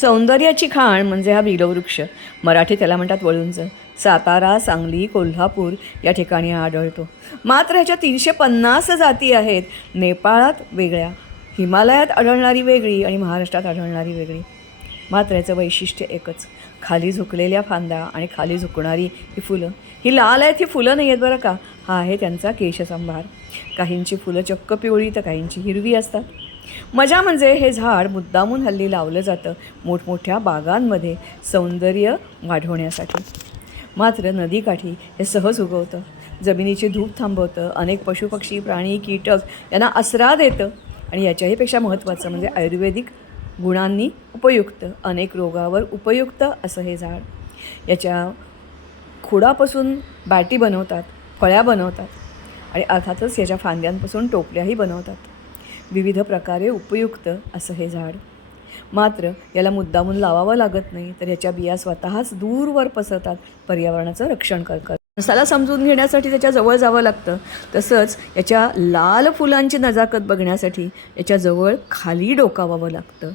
सौंदर्याची खाण म्हणजे हा बिलवृक्ष मराठी त्याला म्हणतात वळूंचं सातारा सांगली कोल्हापूर या ठिकाणी हा आढळतो. मात्र ह्याच्या तीनशे पन्नास जाती आहेत. नेपाळात वेगळ्या हिमालयात आढळणारी वेगळी आणि महाराष्ट्रात आढळणारी वेगळी. मात्र याचं वैशिष्ट्य एकच. खाली झुकलेल्या फांद्या आणि खाली झुकणारी ही फुलं. ही लाल आहेत ही फुलं नाही आहेत बरं का? हा आहे त्यांचा केशसंभार. काहींची फुलं चक्क पिवळी तर काहींची हिरवी असतात. मजा म्हणजे हे झाड मुद्दामून हल्ली लावलं जातं मोठमोठ्या बागांमध्ये सौंदर्य वाढवण्यासाठी. मात्र नदीकाठी हे सहज उगवतं. जमिनीची धूप थांबवतं. अनेक पशुपक्षी प्राणी कीटक यांना आसरा देतं. आणि याच्याहीपेक्षा महत्त्वाचं म्हणजे आयुर्वेदिक गुणांनी उपयुक्त अनेक रोगावर उपयुक्त असं हे झाड. याच्या खोडापासून बॅटी बनवतात. फळ्या बनवतात आणि अर्थातच याच्या फांद्यांपासून टोपल्याही बनवतात. विविध प्रकारे उपयुक्त असं हे झाड. मात्र याला मुद्दामून लावावं लागत नाही तर याच्या बिया स्वतःच दूरवर पसरतात पर्यावरणाचं रक्षण करतात माणसाला समजून घेण्यासाठी त्याच्याजवळ जावं लागतं. तसंच याच्या लाल फुलांची नजाकत बघण्यासाठी याच्याजवळ खाली डोकावावं लागतं.